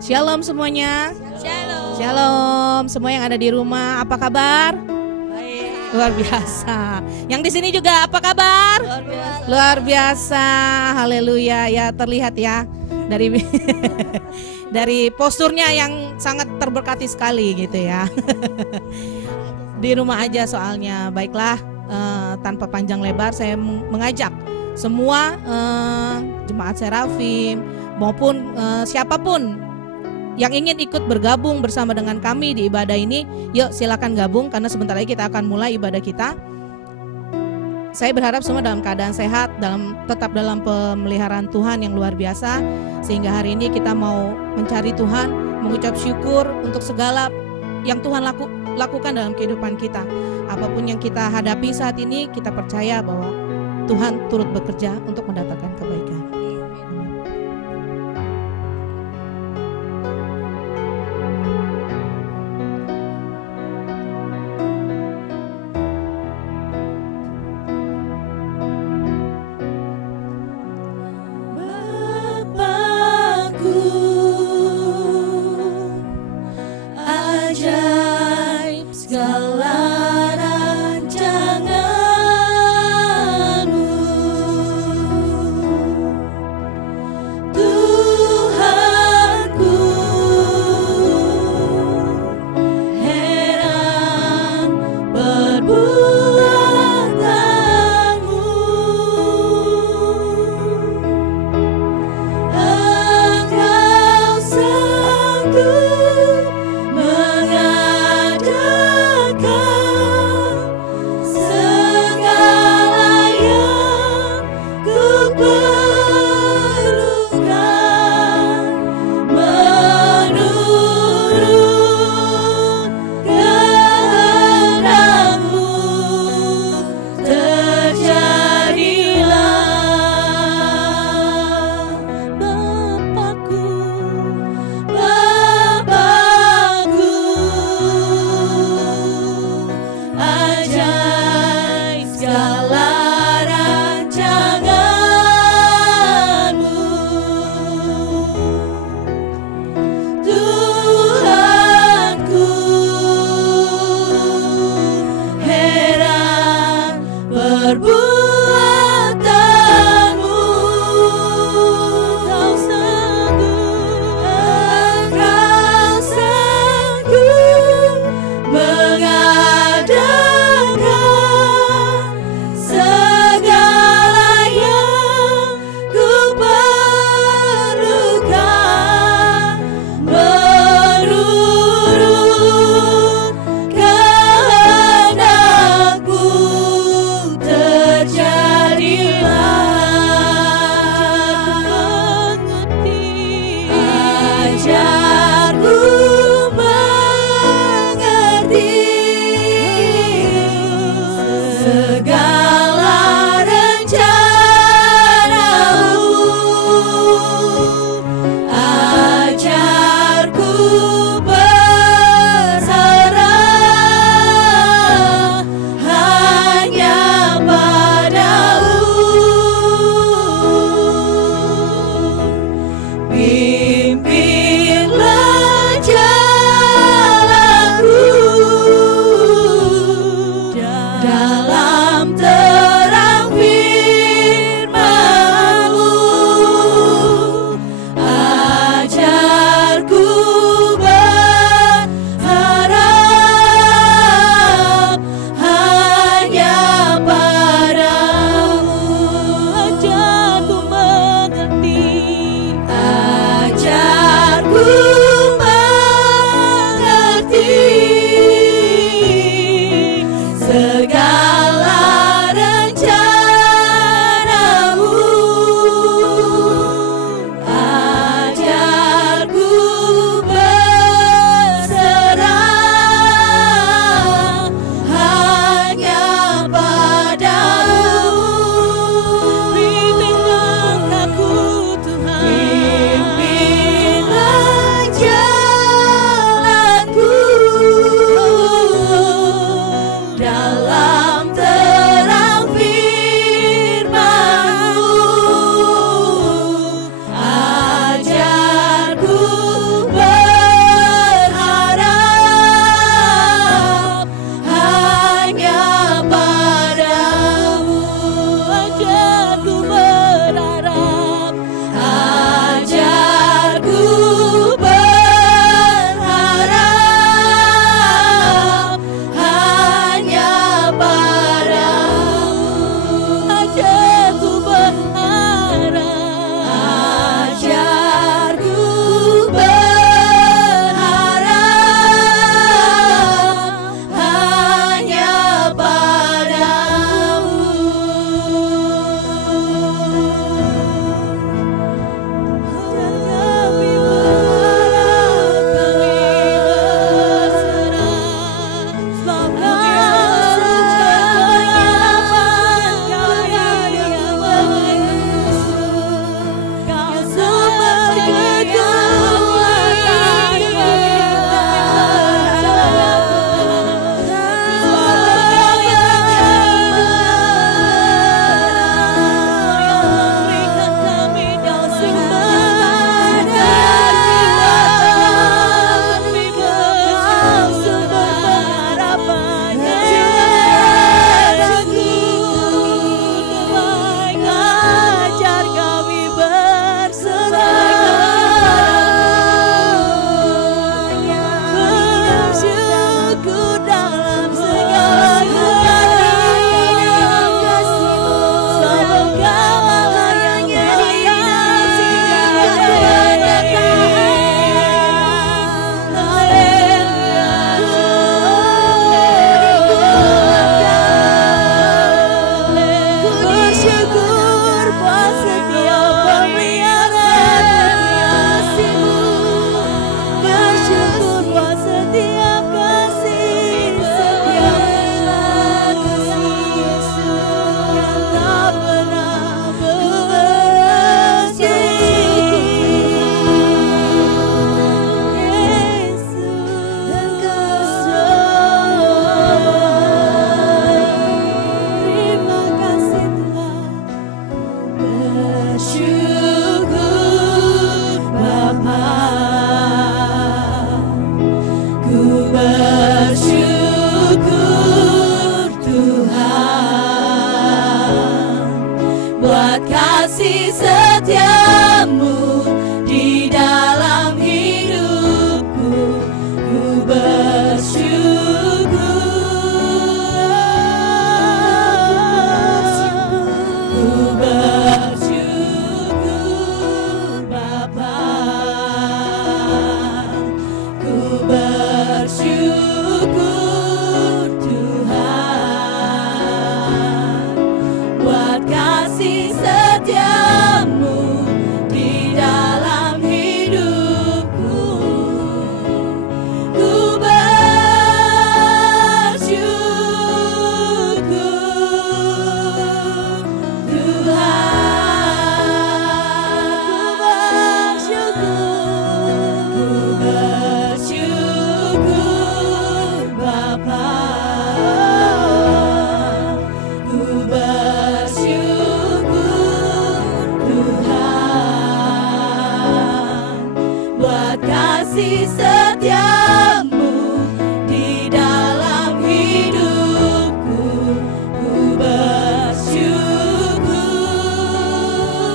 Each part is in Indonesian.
Shalom semuanya. Shalom. Shalom semua yang ada di rumah. Apa kabar? Baik. Luar biasa. Yang di sini juga apa kabar? Luar biasa. Luar biasa. Haleluya. Ya terlihat ya dari dari posturnya yang sangat terberkati sekali gitu ya. Di rumah aja soalnya. Baiklah, tanpa panjang lebar saya mengajak semua jemaat Serafim maupun siapapun yang ingin ikut bergabung bersama dengan kami di ibadah ini, yuk silakan gabung karena sebentar lagi kita akan mulai ibadah kita. Saya berharap semua dalam keadaan sehat, tetap dalam pemeliharaan Tuhan yang luar biasa, sehingga hari ini kita mau mencari Tuhan, mengucap syukur untuk segala yang Tuhan lakukan dalam kehidupan kita. Apapun yang kita hadapi saat ini, kita percaya bahwa Tuhan turut bekerja untuk mendatangkan kebaikan. buat kasih setiamu di dalam hidupku. Ku bersyukur,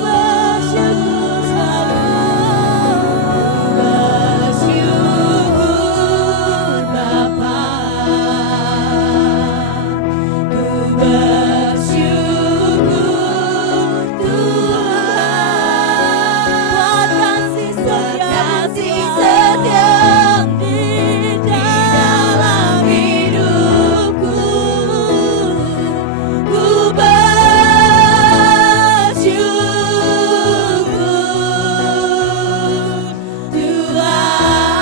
bersyukur selalu, bersyukur Bapa. Ku bersyukur Tuhan buat kasih setiamu di dalam hidupku. Ku bersyukur Tuhan, ku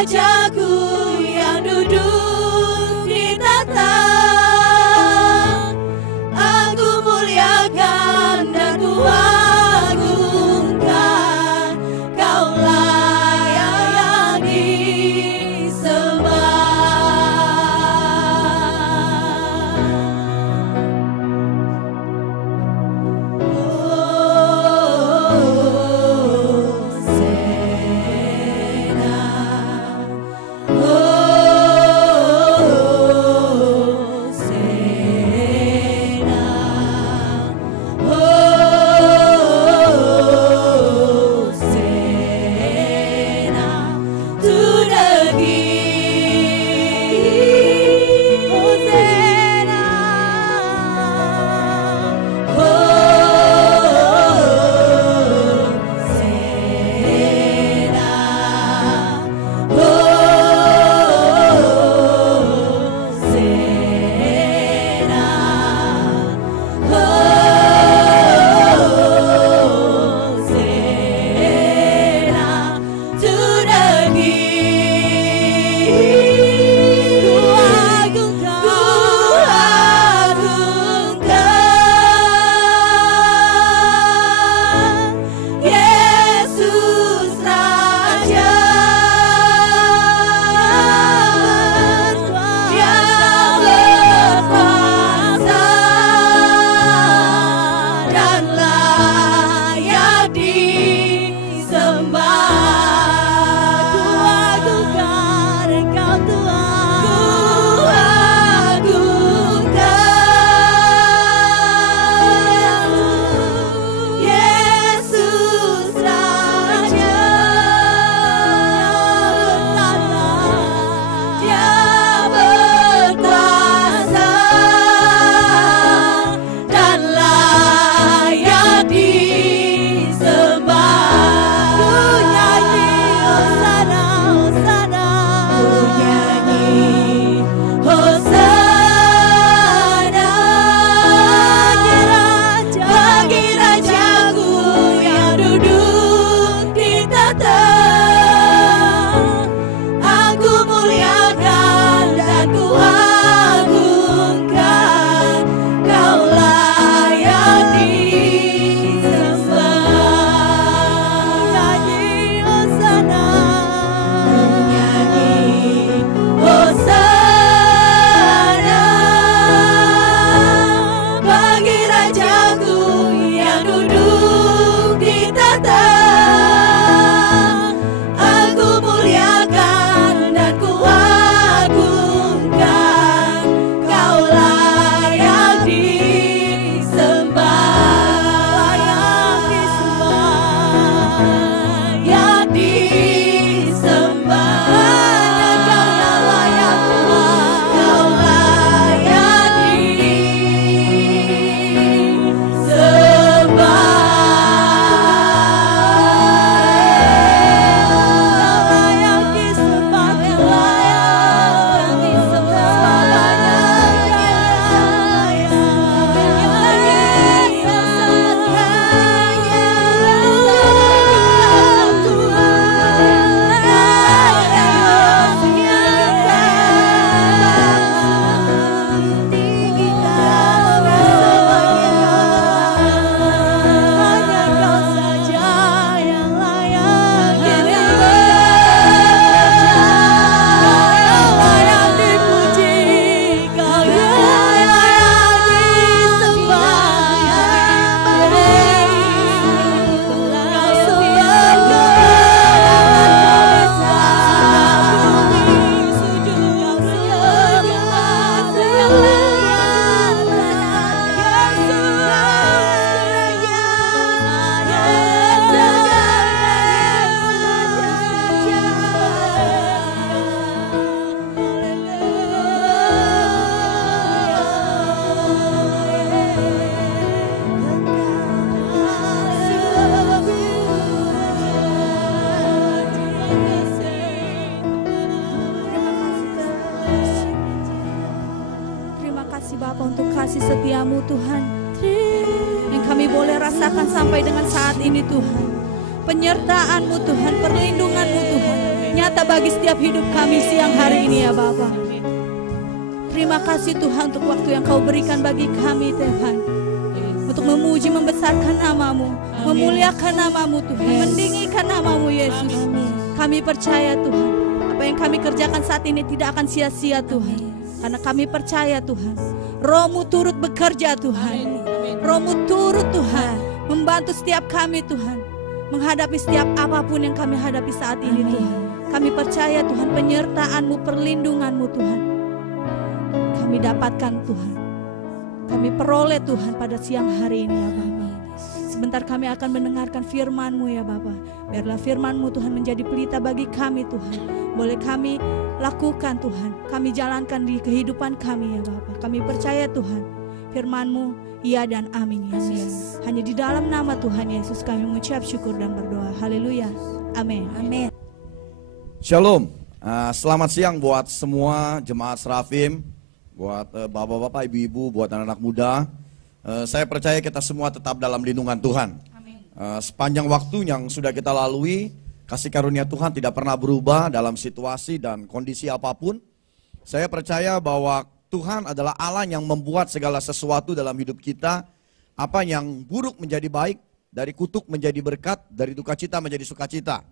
Rajaku yang duduk di tahta, kasih Bapa untuk kasih setiamu Tuhan, yang kami boleh rasakan sampai dengan saat ini Tuhan. Penyertaan-Mu Tuhan, perlindungan-Mu Tuhan, nyata bagi setiap hidup kami siang hari ini ya Bapa. Terima kasih Tuhan untuk waktu yang Kau berikan bagi kami Tuhan, untuk memuji membesarkan nama-Mu, memuliakan nama-Mu Tuhan, meninggikan nama-Mu Yesus. Kami percaya Tuhan, apa yang kami kerjakan saat ini tidak akan sia-sia Tuhan, karena kami percaya Tuhan, Roh-Mu turut bekerja Tuhan, Roh-Mu turut Tuhan, membantu setiap kami Tuhan, menghadapi setiap apapun yang kami hadapi saat ini Tuhan. Kami percaya Tuhan, penyertaan-Mu, perlindungan-Mu Tuhan, kami dapatkan Tuhan, kami peroleh Tuhan pada siang hari ini ya Bapa. Sebentar kami akan mendengarkan firman-Mu ya Bapa. Biarlah firman-Mu Tuhan menjadi pelita bagi kami Tuhan. Boleh kami lakukan Tuhan, kami jalankan di kehidupan kami ya Bapa. Kami percaya Tuhan, firman-Mu iya dan amin Yesus. Hanya di dalam nama Tuhan Yesus kami mengucap syukur dan berdoa. Haleluya. Amin. Amin. Shalom. Selamat siang buat semua jemaat Serafim, buat bapak-bapak, ibu-ibu, buat anak-anak muda. Saya percaya kita semua tetap dalam lindungan Tuhan. Sepanjang waktu yang sudah kita lalui, kasih karunia Tuhan tidak pernah berubah dalam situasi dan kondisi apapun. Saya percaya bahwa Tuhan adalah Allah yang membuat segala sesuatu dalam hidup kita. Apa yang buruk menjadi baik, dari kutuk menjadi berkat, dari duka cita menjadi sukacita.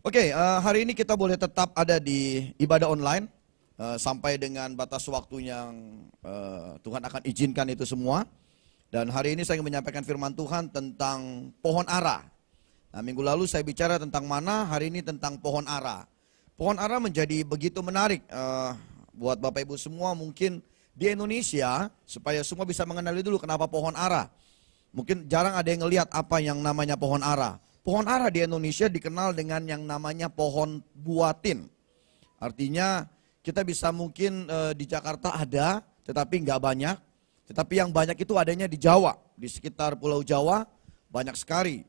Oke, hari ini kita boleh tetap ada di ibadah online sampai dengan batas waktu yang Tuhan akan izinkan itu semua. Dan hari ini saya ingin menyampaikan firman Tuhan tentang pohon ara. Nah, minggu lalu saya bicara tentang mana, hari ini tentang pohon ara. Pohon ara menjadi begitu menarik buat Bapak Ibu semua mungkin di Indonesia, supaya semua bisa mengenali dulu kenapa pohon ara. Mungkin jarang ada yang ngelihat apa yang namanya pohon ara. Pohon ara di Indonesia dikenal dengan yang namanya pohon buatin. Artinya kita bisa mungkin di Jakarta ada, tetapi nggak banyak. Tetapi yang banyak itu adanya di Jawa, di sekitar Pulau Jawa banyak sekali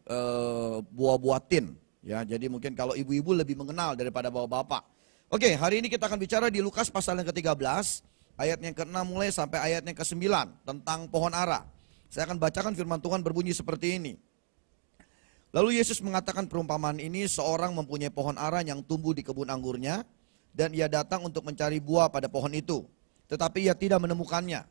buah buatin. Ya, jadi mungkin kalau ibu-ibu lebih mengenal daripada bapak-bapak. Oke, hari ini kita akan bicara di Lukas pasal yang ke-13, ayat yang ke-6 mulai sampai ayat yang ke-9 tentang pohon ara. Saya akan bacakan firman Tuhan berbunyi seperti ini. Lalu Yesus mengatakan perumpamaan ini, seorang mempunyai pohon ara yang tumbuh di kebun anggurnya, dan ia datang untuk mencari buah pada pohon itu. Tetapi ia tidak menemukannya.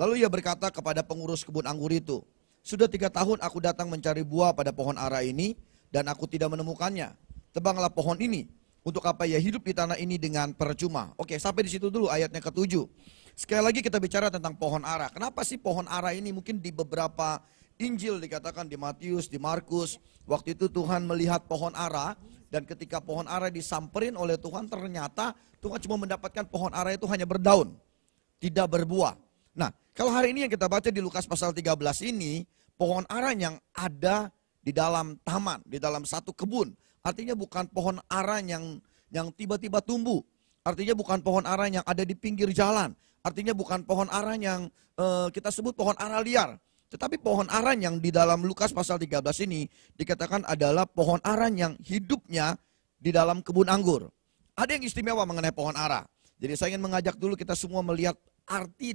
Lalu ia berkata kepada pengurus kebun anggur itu, sudah 3 tahun aku datang mencari buah pada pohon ara ini, dan aku tidak menemukannya. Tebanglah pohon ini, untuk apa ia hidup di tanah ini dengan percuma. Oke, sampai di situ dulu ayatnya ke-7. Sekali lagi kita bicara tentang pohon ara. Kenapa sih pohon ara ini mungkin di beberapa Injil dikatakan, di Matius, di Markus, waktu itu Tuhan melihat pohon ara, dan ketika pohon ara disamperin oleh Tuhan, ternyata Tuhan cuma mendapatkan pohon ara itu hanya berdaun, tidak berbuah. Nah, kalau hari ini yang kita baca di Lukas pasal 13 ini, pohon ara yang ada di dalam taman, di dalam satu kebun. Artinya bukan pohon ara yang tiba-tiba tumbuh. Artinya bukan pohon ara yang ada di pinggir jalan. Artinya bukan pohon ara yang kita sebut pohon ara liar. Tetapi pohon ara yang di dalam Lukas pasal 13 ini dikatakan adalah pohon ara yang hidupnya di dalam kebun anggur. Ada yang istimewa mengenai pohon ara. Jadi saya ingin mengajak dulu kita semua melihat arti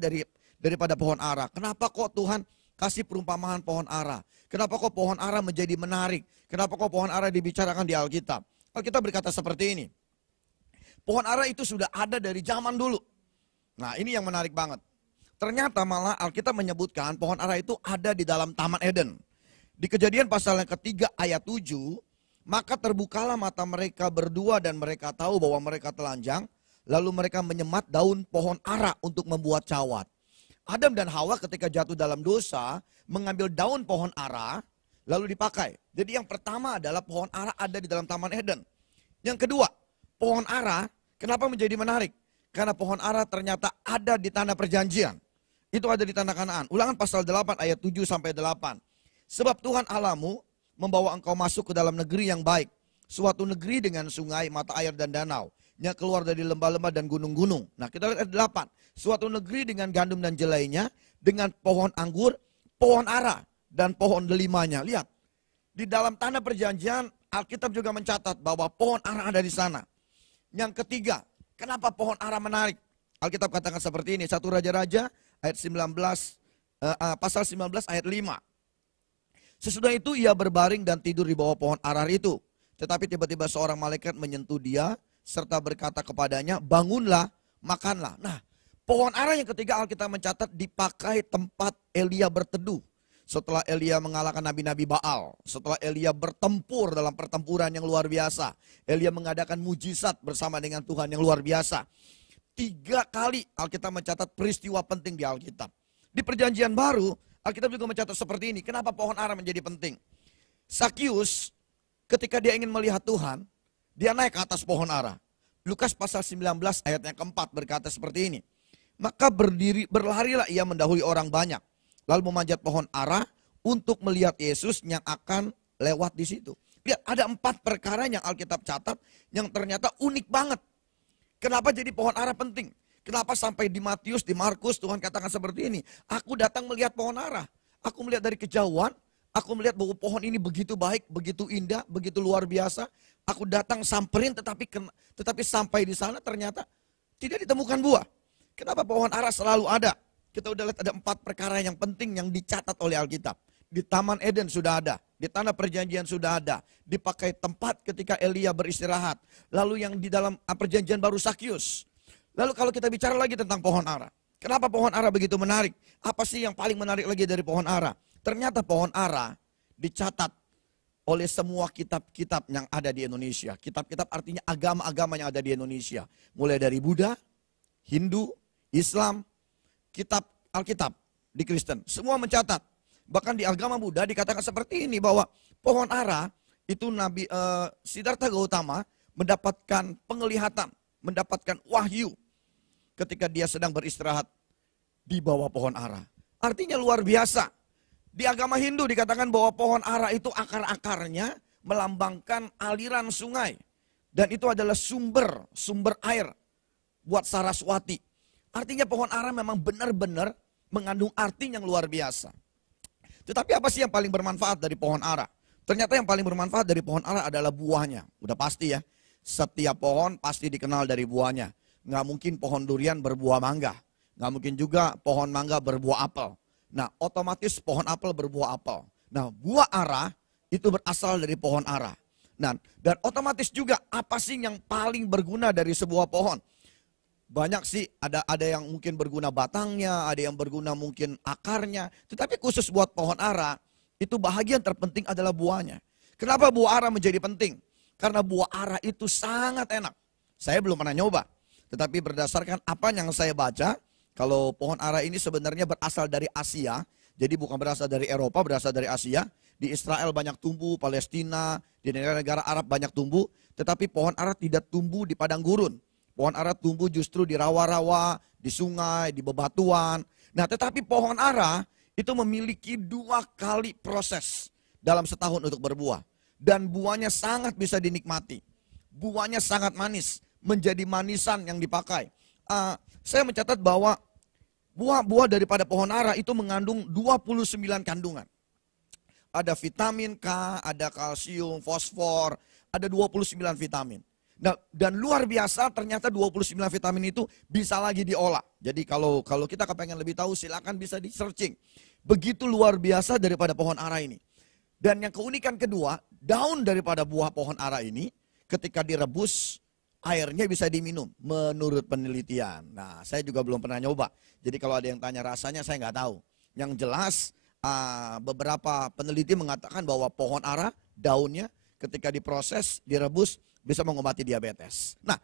daripada pohon ara. Kenapa kok Tuhan kasih perumpamaan pohon ara? Kenapa kok pohon ara menjadi menarik? Kenapa kok pohon ara dibicarakan di Alkitab? Alkitab berkata seperti ini. Pohon ara itu sudah ada dari zaman dulu. Nah, ini yang menarik banget. Ternyata malah Alkitab menyebutkan pohon ara itu ada di dalam Taman Eden. Di Kejadian pasal yang ketiga ayat 7, maka terbukalah mata mereka berdua dan mereka tahu bahwa mereka telanjang. Lalu mereka menyemat daun pohon ara untuk membuat cawat. Adam dan Hawa ketika jatuh dalam dosa mengambil daun pohon ara lalu dipakai. Jadi yang pertama adalah pohon ara ada di dalam Taman Eden. Yang kedua, pohon ara kenapa menjadi menarik? Karena pohon ara ternyata ada di tanah perjanjian. Itu ada di tanah Kanaan. Ulangan pasal 8 ayat 7 sampai 8. Sebab Tuhan Allahmu membawa engkau masuk ke dalam negeri yang baik. Suatu negeri dengan sungai, mata air dan danau. Yang keluar dari lembah-lembah dan gunung-gunung. Nah, kita lihat ayat 8. Suatu negeri dengan gandum dan jelainya, dengan pohon anggur, pohon ara, dan pohon delimanya. Lihat, di dalam tanah perjanjian, Alkitab juga mencatat bahwa pohon ara ada di sana. Yang ketiga, kenapa pohon ara menarik? Alkitab katakan seperti ini, 1 Raja-Raja ayat 19, pasal 19 ayat 5. Sesudah itu ia berbaring dan tidur di bawah pohon arar itu. Tetapi tiba-tiba seorang malaikat menyentuh dia serta berkata kepadanya, bangunlah, makanlah. Nah, pohon ara yang ketiga Alkitab mencatat dipakai tempat Elia berteduh. Setelah Elia mengalahkan nabi-nabi Baal, setelah Elia bertempur dalam pertempuran yang luar biasa, Elia mengadakan mujizat bersama dengan Tuhan yang luar biasa. 3 kali Alkitab mencatat peristiwa penting di Alkitab. Di Perjanjian Baru, Alkitab juga mencatat seperti ini. Kenapa pohon ara menjadi penting? Sakius ketika dia ingin melihat Tuhan, dia naik ke atas pohon ara. Lukas pasal 19 ayat yang keempat berkata seperti ini. Maka berlarilah ia mendahului orang banyak. Lalu memanjat pohon ara untuk melihat Yesus yang akan lewat di situ. Lihat, ada 4 perkara yang Alkitab catat yang ternyata unik banget. Kenapa jadi pohon ara penting? Kenapa sampai di Matius, di Markus Tuhan katakan seperti ini. Aku datang melihat pohon ara. Aku melihat dari kejauhan. Aku melihat bahwa pohon ini begitu baik, begitu indah, begitu luar biasa. Aku datang samperin tetapi sampai di sana ternyata tidak ditemukan buah. Kenapa pohon ara selalu ada? Kita udah lihat ada 4 perkara yang penting yang dicatat oleh Alkitab. Di Taman Eden sudah ada, di Tanah Perjanjian sudah ada, dipakai tempat ketika Elia beristirahat. Lalu yang di dalam Perjanjian Baru Sakius. Lalu kalau kita bicara lagi tentang pohon ara. Kenapa pohon ara begitu menarik? Apa sih yang paling menarik lagi dari pohon ara? Ternyata pohon ara dicatat oleh semua kitab-kitab yang ada di Indonesia. Kitab-kitab artinya agama-agama yang ada di Indonesia. Mulai dari Buddha, Hindu, Islam, kitab Alkitab di Kristen. Semua mencatat. Bahkan di agama Buddha dikatakan seperti ini bahwa pohon ara itu Nabi Siddhartha Gautama mendapatkan penglihatan, mendapatkan wahyu ketika dia sedang beristirahat di bawah pohon ara. Artinya luar biasa. Di agama Hindu dikatakan bahwa pohon ara itu akar-akarnya melambangkan aliran sungai. Dan itu adalah sumber air buat Saraswati. Artinya pohon ara memang benar-benar mengandung arti yang luar biasa. Tetapi apa sih yang paling bermanfaat dari pohon ara? Ternyata yang paling bermanfaat dari pohon ara adalah buahnya. Udah pasti ya, setiap pohon pasti dikenal dari buahnya. Nggak mungkin pohon durian berbuah mangga. Nggak mungkin juga pohon mangga berbuah apel. Nah, otomatis pohon apel berbuah apel. Nah, buah ara itu berasal dari pohon ara. Nah, dan otomatis juga apa sih yang paling berguna dari sebuah pohon? Banyak sih, ada yang mungkin berguna batangnya, ada yang berguna mungkin akarnya. Tetapi khusus buat pohon ara, itu bahagian terpenting adalah buahnya. Kenapa buah ara menjadi penting? Karena buah ara itu sangat enak. Saya belum pernah nyoba. Tetapi berdasarkan apa yang saya baca, kalau pohon ara ini sebenarnya berasal dari Asia. Jadi bukan berasal dari Eropa, berasal dari Asia. Di Israel banyak tumbuh, Palestina, di negara-negara Arab banyak tumbuh. Tetapi pohon ara tidak tumbuh di padang gurun. Pohon ara tumbuh justru di rawa-rawa, di sungai, di bebatuan. Nah, tetapi pohon ara itu memiliki 2 kali proses dalam setahun untuk berbuah. Dan buahnya sangat bisa dinikmati. Buahnya sangat manis, menjadi manisan yang dipakai. Saya mencatat bahwa buah-buah daripada pohon ara itu mengandung 29 kandungan. Ada vitamin K, ada kalsium, fosfor, ada 29 vitamin. Nah, dan luar biasa ternyata 29 vitamin itu bisa lagi diolah. Jadi kalau kita kepengen lebih tahu silakan bisa di searching. Begitu luar biasa daripada pohon ara ini. Dan yang keunikan kedua, daun daripada buah pohon ara ini ketika direbus airnya bisa diminum menurut penelitian. Nah, saya juga belum pernah nyoba. Jadi kalau ada yang tanya rasanya saya nggak tahu. Yang jelas beberapa peneliti mengatakan bahwa pohon ara daunnya ketika diproses, direbus bisa mengobati diabetes. Nah,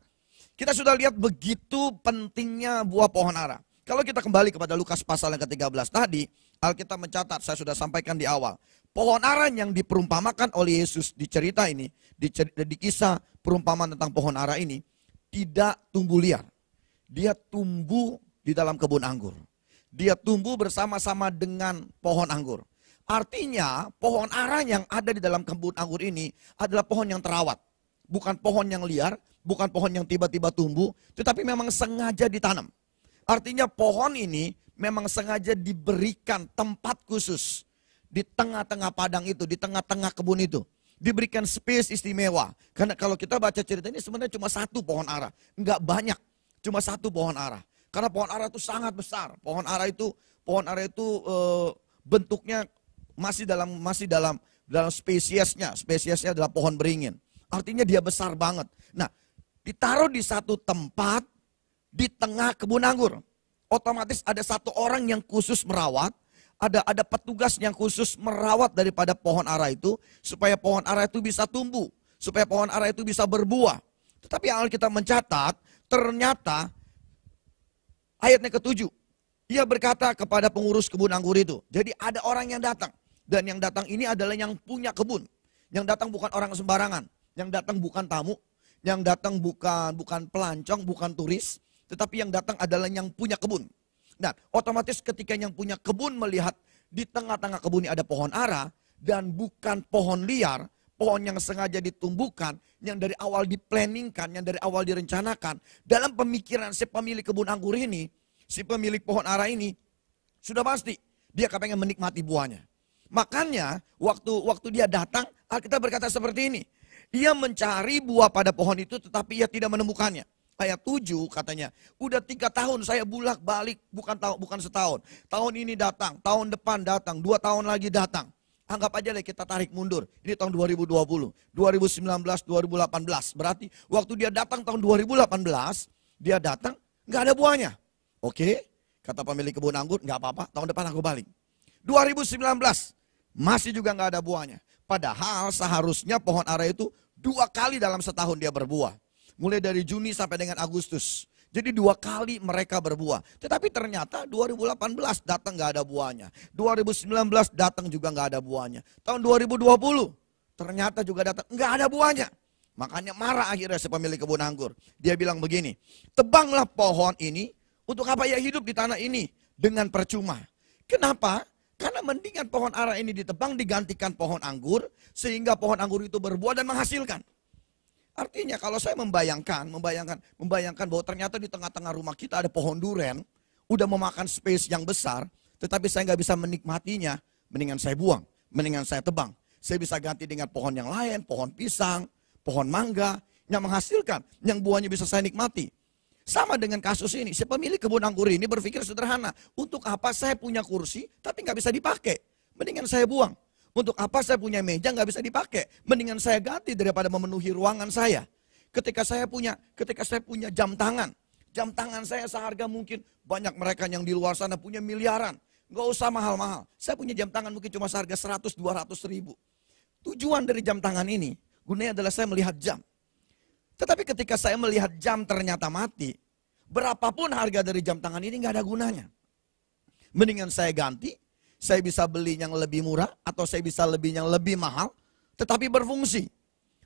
kita sudah lihat begitu pentingnya buah pohon ara. Kalau kita kembali kepada Lukas pasal yang ke-13 tadi, Alkitab mencatat, saya sudah sampaikan di awal. Pohon ara yang diperumpamakan oleh Yesus di cerita ini, di kisah perumpamaan tentang pohon ara ini, tidak tumbuh liar. Dia tumbuh di dalam kebun anggur. Dia tumbuh bersama-sama dengan pohon anggur. Artinya pohon ara yang ada di dalam kebun anggur ini adalah pohon yang terawat. Bukan pohon yang liar, bukan pohon yang tiba-tiba tumbuh, tetapi memang sengaja ditanam. Artinya pohon ini memang sengaja diberikan tempat khusus di tengah-tengah padang itu, di tengah-tengah kebun itu. Diberikan space istimewa. Karena kalau kita baca cerita ini sebenarnya cuma 1 pohon ara. Enggak banyak, cuma 1 pohon ara. Karena pohon ara itu sangat besar. Pohon ara itu bentuknya masih dalam spesiesnya. Spesiesnya adalah pohon beringin. Artinya dia besar banget. Nah, ditaruh di satu tempat di tengah kebun anggur. Otomatis ada satu orang yang khusus merawat, ada petugas yang khusus merawat daripada pohon ara itu supaya pohon ara itu bisa tumbuh, supaya pohon ara itu bisa berbuah. Tetapi Alkitab mencatat, ternyata ayatnya ke-7, ia berkata kepada pengurus kebun anggur itu. Jadi ada orang yang datang, dan yang datang ini adalah yang punya kebun. Yang datang bukan orang sembarangan, yang datang bukan tamu, yang datang bukan pelancong, bukan turis, tetapi yang datang adalah yang punya kebun. Nah, otomatis ketika yang punya kebun melihat di tengah-tengah kebun ini ada pohon ara, dan bukan pohon liar, pohon yang sengaja ditumbuhkan, yang dari awal diplanningkan, yang dari awal direncanakan, dalam pemikiran si pemilik kebun anggur ini, si pemilik pohon ara ini, sudah pasti dia kepengen menikmati buahnya. Makanya waktu dia datang, Alkitab berkata seperti ini, ia mencari buah pada pohon itu tetapi ia tidak menemukannya. Ayat 7 katanya, udah 3 tahun saya bulak balik, bukan setahun. Tahun ini datang, tahun depan datang, 2 tahun lagi datang. Anggap aja deh kita tarik mundur, ini tahun 2020, 2019, 2018. Berarti waktu dia datang tahun 2018, dia datang, nggak ada buahnya. Oke, kata pemilik kebun anggur, nggak apa-apa, tahun depan aku balik. 2019, masih juga nggak ada buahnya. Padahal seharusnya pohon ara itu 2 kali dalam setahun dia berbuah. Mulai dari Juni sampai dengan Agustus. Jadi 2 kali mereka berbuah. Tetapi ternyata 2018 datang nggak ada buahnya. 2019 datang juga nggak ada buahnya. Tahun 2020 ternyata juga datang nggak ada buahnya. Makanya marah akhirnya si pemilik kebun anggur. Dia bilang begini, tebanglah pohon ini, untuk apa ia hidup di tanah ini? Dengan percuma. Kenapa? Karena mendingan pohon ara ini ditebang digantikan pohon anggur, sehingga pohon anggur itu berbuah dan menghasilkan. Artinya kalau saya membayangkan bahwa ternyata di tengah-tengah rumah kita ada pohon duren, udah memakan space yang besar, tetapi saya nggak bisa menikmatinya, mendingan saya buang, mendingan saya tebang. Saya bisa ganti dengan pohon yang lain, pohon pisang, pohon mangga, yang menghasilkan, yang buahnya bisa saya nikmati. Sama dengan kasus ini, si pemilik kebun anggur ini berpikir sederhana, untuk apa saya punya kursi tapi nggak bisa dipakai, mendingan saya buang. Untuk apa saya punya meja nggak bisa dipakai, mendingan saya ganti daripada memenuhi ruangan saya. Ketika saya punya jam tangan saya seharga mungkin banyak mereka yang di luar sana punya miliaran, nggak usah mahal-mahal. Saya punya jam tangan mungkin cuma seharga 100-200 ribu. Tujuan dari jam tangan ini gunanya adalah saya melihat jam. Tetapi ketika saya melihat jam ternyata mati, berapapun harga dari jam tangan ini nggak ada gunanya. Mendingan saya ganti. Saya bisa beli yang lebih murah atau saya bisa beli yang lebih mahal tetapi berfungsi.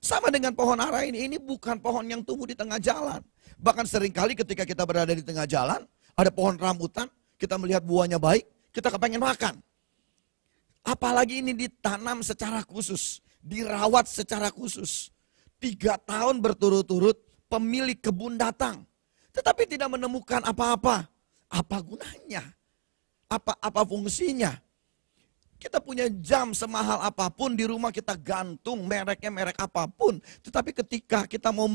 Sama dengan pohon ara ini bukan pohon yang tumbuh di tengah jalan. Bahkan seringkali ketika kita berada di tengah jalan, ada pohon rambutan, kita melihat buahnya baik, kita kepengen makan. Apalagi ini ditanam secara khusus, dirawat secara khusus. 3 tahun berturut-turut pemilik kebun datang, tetapi tidak menemukan apa-apa. Apa gunanya? Apa fungsinya? Kita punya jam semahal apapun di rumah kita gantung, mereknya merek apapun. Tetapi ketika kita mau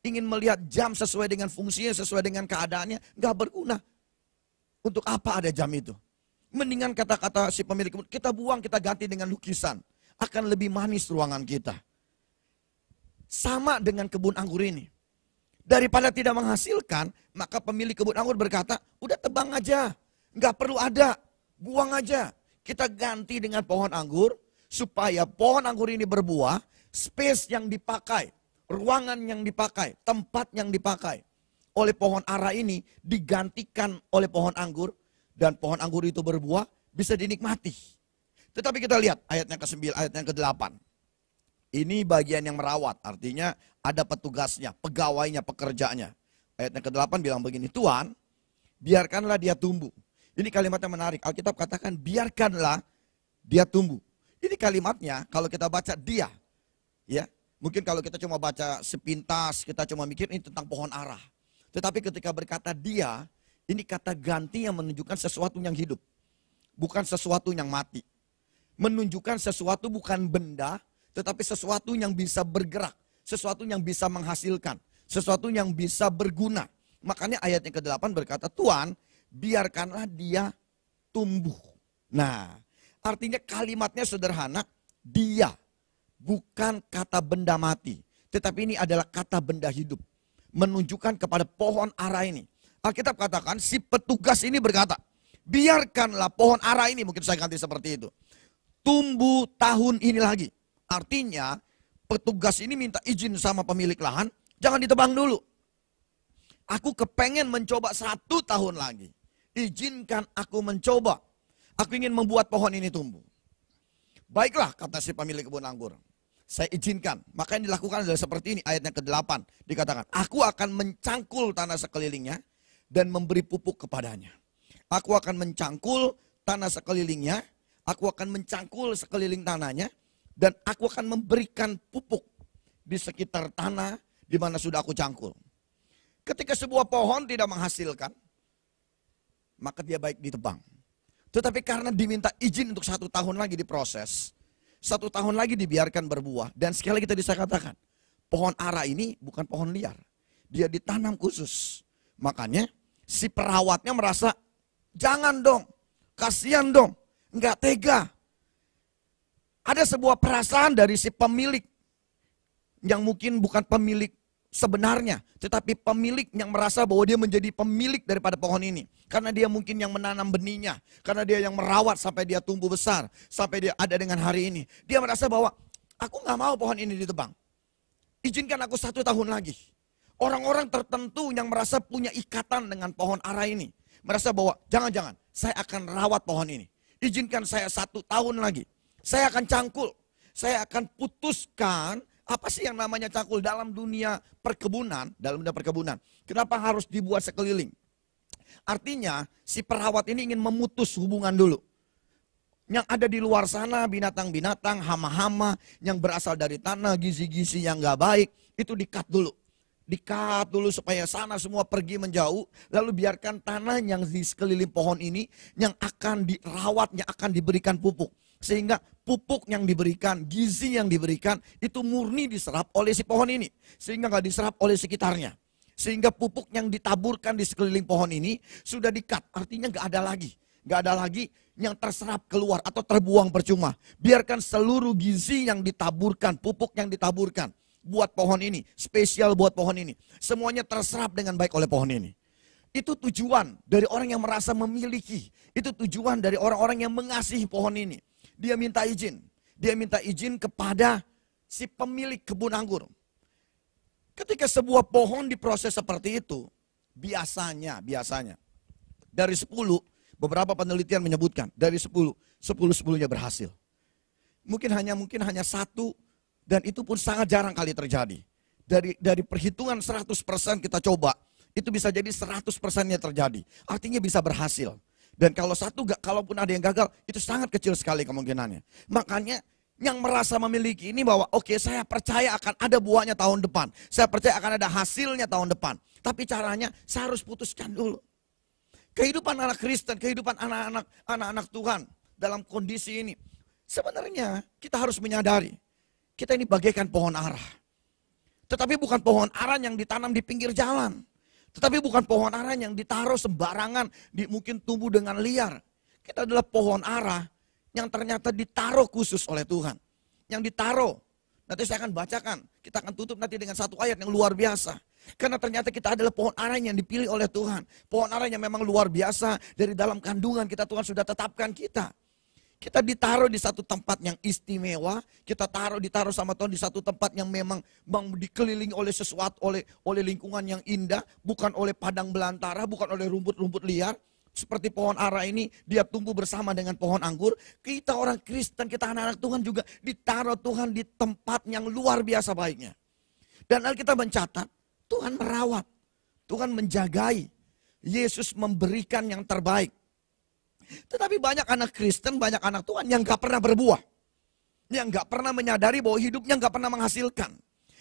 ingin melihat jam sesuai dengan fungsinya, sesuai dengan keadaannya, nggak berguna. Untuk apa ada jam itu? Mendingan kata-kata si pemilik kebun, kita buang, kita ganti dengan lukisan. Akan lebih manis ruangan kita. Sama dengan kebun anggur ini. Daripada tidak menghasilkan, maka pemilik kebun anggur berkata, udah tebang aja. Nggak perlu ada, buang aja. Kita ganti dengan pohon anggur, supaya pohon anggur ini berbuah, space yang dipakai, ruangan yang dipakai, tempat yang dipakai oleh pohon ara ini digantikan oleh pohon anggur, dan pohon anggur itu berbuah, bisa dinikmati. Tetapi kita lihat ayatnya ke-9, ayatnya ke-8. Ini bagian yang merawat, artinya ada petugasnya, pegawainya, pekerjanya. Ayatnya ke-8 bilang begini, Tuhan, biarkanlah dia tumbuh. Ini kalimatnya menarik. Alkitab katakan biarkanlah dia tumbuh. Ini kalimatnya kalau kita baca dia, ya mungkin kalau kita cuma baca sepintas, kita cuma mikir ini tentang pohon ara. Tetapi ketika berkata dia, ini kata ganti yang menunjukkan sesuatu yang hidup, bukan sesuatu yang mati. Menunjukkan sesuatu bukan benda, tetapi sesuatu yang bisa bergerak, sesuatu yang bisa menghasilkan, sesuatu yang bisa berguna. Makanya ayat yang ke-8 berkata, Tuhan biarkanlah dia tumbuh. Nah, artinya kalimatnya sederhana, dia. Bukan kata benda mati. Tetapi ini adalah kata benda hidup. Menunjukkan kepada pohon ara ini. Alkitab katakan si petugas ini berkata, biarkanlah pohon ara ini, mungkin saya ganti seperti itu, tumbuh tahun ini lagi. Artinya petugas ini minta izin sama pemilik lahan, jangan ditebang dulu. Aku kepengen mencoba 1 tahun lagi. Izinkan aku mencoba. Aku ingin membuat pohon ini tumbuh. Baiklah, kata si pemilik kebun anggur. Saya izinkan. Maka yang dilakukan adalah seperti ini. Ayat yang ke-8 dikatakan, aku akan mencangkul tanah sekelilingnya dan memberi pupuk kepadanya. Aku akan mencangkul tanah sekelilingnya. Aku akan mencangkul sekeliling tanahnya. Dan aku akan memberikan pupuk di sekitar tanah di mana sudah aku cangkul. Ketika sebuah pohon tidak menghasilkan, maka dia baik ditebang. Tetapi karena diminta izin untuk 1 tahun lagi diproses, 1 tahun lagi dibiarkan berbuah. Dan sekali lagi tadi saya katakan, pohon ara ini bukan pohon liar. Dia ditanam khusus. Makanya si perawatnya merasa, jangan dong, kasihan dong, enggak tega. Ada sebuah perasaan dari si pemilik yang mungkin bukan pemilik sebenarnya, tetapi pemilik yang merasa bahwa dia menjadi pemilik daripada pohon ini. Karena dia mungkin yang menanam benihnya, karena dia yang merawat sampai dia tumbuh besar, sampai dia ada dengan hari ini. Dia merasa bahwa aku gak mau pohon ini ditebang. Izinkan aku 1 tahun lagi. Orang-orang tertentu yang merasa punya ikatan dengan pohon ara ini, merasa bahwa jangan-jangan saya akan rawat pohon ini. Izinkan saya 1 tahun lagi. Saya akan cangkul, saya akan putuskan. Apa sih yang namanya cangkul dalam dunia perkebunan? Dalam dunia perkebunan, kenapa harus dibuat sekeliling? Artinya si perawat ini ingin memutus hubungan dulu. Yang ada di luar sana, binatang-binatang, hama-hama yang berasal dari tanah, gizi-gizi yang gak baik, itu di-cut dulu. Di-cut dulu supaya sana semua pergi menjauh. Lalu biarkan tanah yang di sekeliling pohon ini yang akan dirawat, yang akan diberikan pupuk. Sehingga pupuk yang diberikan, gizi yang diberikan, itu murni diserap oleh si pohon ini. Sehingga gak diserap oleh sekitarnya. Sehingga pupuk yang ditaburkan di sekeliling pohon ini sudah di-cut. Artinya gak ada lagi. Gak ada lagi yang terserap keluar atau terbuang percuma. Biarkan seluruh gizi yang ditaburkan, pupuk yang ditaburkan buat pohon ini, spesial buat pohon ini, semuanya terserap dengan baik oleh pohon ini. Itu tujuan dari orang yang merasa memiliki. Itu tujuan dari orang-orang yang mengasihi pohon ini. Dia minta izin. Dia minta izin kepada si pemilik kebun anggur. Ketika sebuah pohon diproses seperti itu, biasanya dari 10, beberapa penelitian menyebutkan dari 10-10nya berhasil. Mungkin hanya 1, dan itu pun sangat jarang kali terjadi. Dari perhitungan 100% kita coba, itu bisa jadi 100%-nya terjadi. Artinya bisa berhasil. Dan kalau kalaupun ada yang gagal, itu sangat kecil sekali kemungkinannya. Makanya yang merasa memiliki ini bahwa oke, saya percaya akan ada buahnya tahun depan. Saya percaya akan ada hasilnya tahun depan. Tapi caranya saya harus putuskan dulu. Kehidupan anak Kristen, kehidupan anak-anak Tuhan dalam kondisi ini. Sebenarnya kita harus menyadari, kita ini bagaikan pohon ara. Tetapi bukan pohon ara yang ditanam di pinggir jalan. Tetapi bukan pohon ara yang ditaruh sembarangan, mungkin tumbuh dengan liar. Kita adalah pohon ara yang ternyata ditaruh khusus oleh Tuhan. Yang ditaruh. Nanti saya akan bacakan. Kita akan tutup nanti dengan 1 ayat yang luar biasa. Karena ternyata kita adalah pohon ara yang dipilih oleh Tuhan. Pohon ara yang memang luar biasa. Dari dalam kandungan kita, Tuhan sudah tetapkan kita. Kita ditaruh di satu tempat yang istimewa, kita ditaruh sama Tuhan di satu tempat yang memang dikelilingi oleh sesuatu, oleh lingkungan yang indah, bukan oleh padang belantara, bukan oleh rumput-rumput liar. Seperti pohon ara ini, dia tumbuh bersama dengan pohon anggur. Kita orang Kristen, kita anak-anak Tuhan juga ditaruh Tuhan di tempat yang luar biasa baiknya. Dan Alkitab mencatat, Tuhan merawat, Tuhan menjagai, Yesus memberikan yang terbaik. Tetapi banyak anak Kristen, banyak anak Tuhan yang gak pernah berbuah. Yang gak pernah menyadari bahwa hidupnya gak pernah menghasilkan.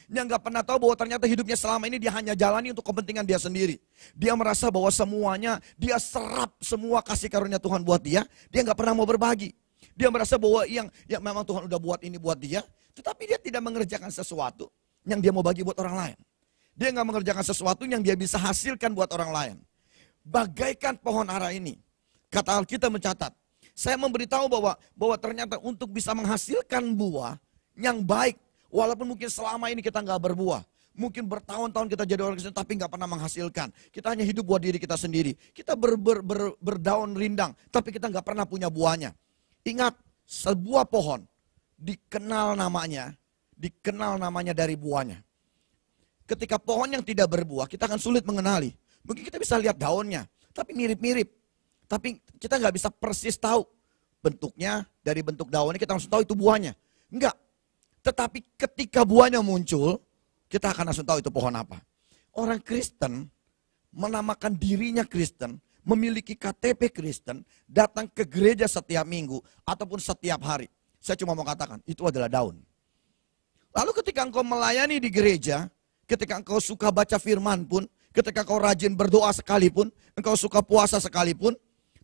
Yang gak pernah tahu bahwa ternyata hidupnya selama ini dia hanya jalani untuk kepentingan dia sendiri. Dia merasa bahwa semuanya, dia serap semua kasih karunia Tuhan buat dia. Dia gak pernah mau berbagi. Dia merasa bahwa yang memang Tuhan udah buat ini buat dia. Tetapi dia tidak mengerjakan sesuatu yang dia mau bagi buat orang lain. Dia nggak mengerjakan sesuatu yang dia bisa hasilkan buat orang lain. Bagaikan pohon ara ini. Kata Alkitab mencatat. Saya memberitahu bahwa ternyata untuk bisa menghasilkan buah yang baik. Walaupun mungkin selama ini kita nggak berbuah. Mungkin bertahun-tahun kita jadi orang Kristen tapi nggak pernah menghasilkan. Kita hanya hidup buat diri kita sendiri. Kita berdaun rindang tapi kita nggak pernah punya buahnya. Ingat, sebuah pohon dikenal namanya dari buahnya. Ketika pohon yang tidak berbuah, kita akan sulit mengenali. Mungkin kita bisa lihat daunnya, tapi mirip-mirip. Tapi kita nggak bisa persis tahu bentuknya, dari bentuk daunnya kita langsung tahu itu buahnya. Enggak. Tetapi ketika buahnya muncul, kita akan langsung tahu itu pohon apa. Orang Kristen menamakan dirinya Kristen, memiliki KTP Kristen, datang ke gereja setiap minggu ataupun setiap hari. Saya cuma mau katakan, itu adalah daun. Lalu ketika engkau melayani di gereja, ketika engkau suka baca firman pun, ketika engkau rajin berdoa sekalipun, engkau suka puasa sekalipun,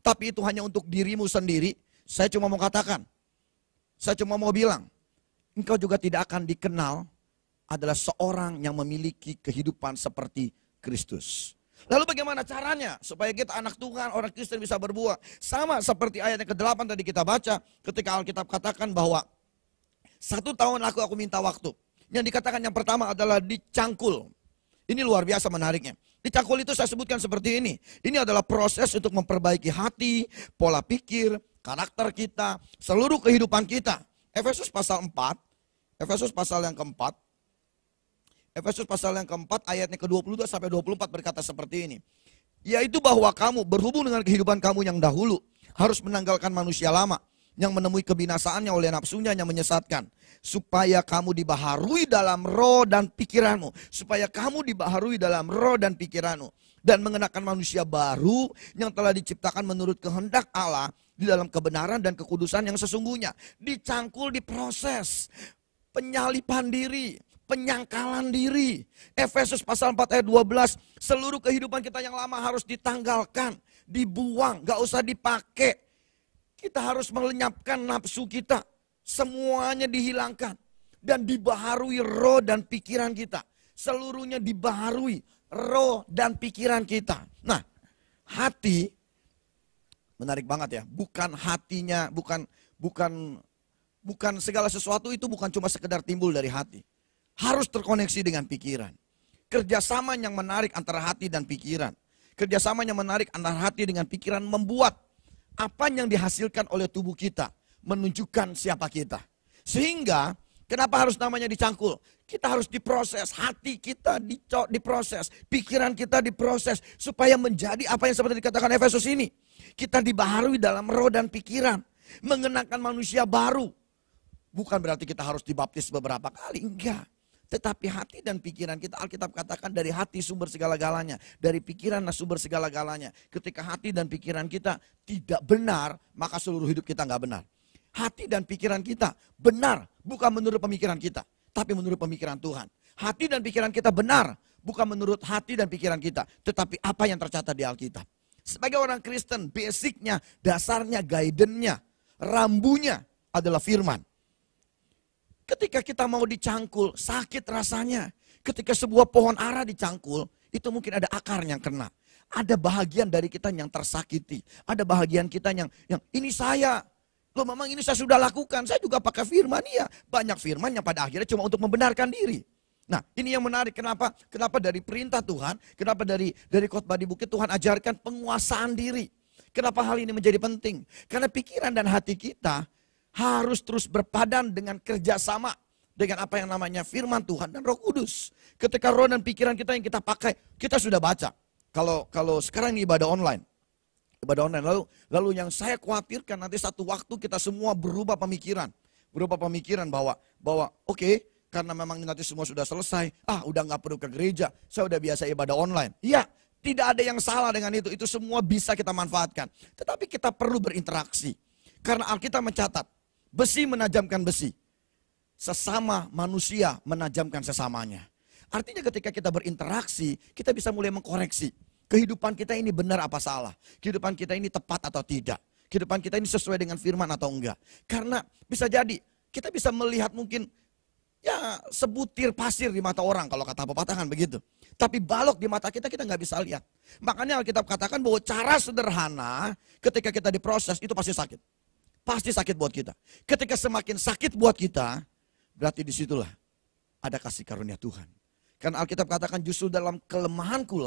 tapi itu hanya untuk dirimu sendiri, saya cuma mau katakan, saya cuma mau bilang, engkau juga tidak akan dikenal adalah seorang yang memiliki kehidupan seperti Kristus. Lalu bagaimana caranya supaya kita anak Tuhan, orang Kristen bisa berbuah? Sama seperti ayat yang ke-8 tadi kita baca, ketika Alkitab katakan bahwa 1 tahun aku minta waktu. Yang dikatakan yang pertama adalah dicangkul. Ini luar biasa menariknya. Dicangkul itu saya sebutkan seperti ini. Ini adalah proses untuk memperbaiki hati, pola pikir, karakter kita, seluruh kehidupan kita. Efesus pasal 4, Efesus pasal yang keempat, Efesus pasal yang keempat ayatnya ke-22 sampai 24 berkata seperti ini. Yaitu bahwa kamu berhubung dengan kehidupan kamu yang dahulu harus menanggalkan manusia lama yang menemui kebinasaannya oleh nafsunya yang menyesatkan. Supaya kamu dibaharui dalam roh dan pikiranmu. Supaya kamu dibaharui dalam roh dan pikiranmu. Dan mengenakan manusia baru yang telah diciptakan menurut kehendak Allah di dalam kebenaran dan kekudusan yang sesungguhnya. Dicangkul, diproses. Penyalipan diri. Penyangkalan diri. Efesus pasal 4 ayat 12. Seluruh kehidupan kita yang lama harus ditanggalkan. Dibuang. Gak usah dipakai. Kita harus melenyapkan nafsu kita. Semuanya dihilangkan. Dan dibaharui roh dan pikiran kita. Seluruhnya dibaharui roh dan pikiran kita. Nah, hati. Menarik banget ya. Bukan hatinya. Bukan segala sesuatu itu bukan cuma sekedar timbul dari hati. Harus terkoneksi dengan pikiran. Kerjasama yang menarik antara hati dan pikiran. Kerjasama yang menarik antara hati dengan pikiran membuat apa yang dihasilkan oleh tubuh kita menunjukkan siapa kita. Sehingga kenapa harus namanya dicangkul? Kita harus diproses, hati kita diproses, pikiran kita diproses supaya menjadi apa yang seperti dikatakan Efesus ini. Kita dibaharui dalam roh dan pikiran, mengenakan manusia baru. Bukan berarti kita harus dibaptis beberapa kali, enggak. Tetapi hati dan pikiran kita, Alkitab katakan dari hati sumber segala-galanya. Dari pikiran sumber segala-galanya. Ketika hati dan pikiran kita tidak benar, maka seluruh hidup kita nggak benar. Hati dan pikiran kita benar, bukan menurut pemikiran kita. Tapi menurut pemikiran Tuhan. Hati dan pikiran kita benar, bukan menurut hati dan pikiran kita. Tetapi apa yang tercatat di Alkitab. Sebagai orang Kristen, basicnya, dasarnya, guidance-nya, rambunya adalah firman. Ketika kita mau dicangkul, sakit rasanya. Ketika sebuah pohon ara dicangkul, itu mungkin ada akar yang kena. Ada bahagian dari kita yang tersakiti. Ada bahagian kita yang ini saya. Loh memang ini saya sudah lakukan. Saya juga pakai firman, iya. Banyak firman yang pada akhirnya cuma untuk membenarkan diri. Nah ini yang menarik. Kenapa dari perintah Tuhan, kenapa dari khotbah di bukit Tuhan ajarkan penguasaan diri. Kenapa hal ini menjadi penting? Karena pikiran dan hati kita harus terus berpadan dengan kerjasama dengan apa yang namanya firman Tuhan dan Roh Kudus. Ketika roh dan pikiran kita yang kita pakai, kita sudah baca. Kalau sekarang ini ibadah online, lalu yang saya khawatirkan nanti satu waktu kita semua berubah pemikiran bahwa oke, karena memang nanti semua sudah selesai, udah nggak perlu ke gereja, saya udah biasa ibadah online. Iya, tidak ada yang salah dengan itu semua bisa kita manfaatkan. Tetapi kita perlu berinteraksi, karena Alkitab mencatat. Besi menajamkan besi. Sesama manusia menajamkan sesamanya. Artinya ketika kita berinteraksi, kita bisa mulai mengkoreksi. Kehidupan kita ini benar apa salah. Kehidupan kita ini tepat atau tidak. Kehidupan kita ini sesuai dengan firman atau enggak. Karena bisa jadi kita bisa melihat mungkin ya sebutir pasir di mata orang kalau kata pepatah kan begitu. Tapi balok di mata kita, kita nggak bisa lihat. Makanya Alkitab katakan bahwa cara sederhana ketika kita diproses itu pasti sakit. Pasti sakit buat kita. Ketika semakin sakit buat kita, berarti disitulah ada kasih karunia Tuhan. Karena Alkitab katakan justru dalam kelemahanmu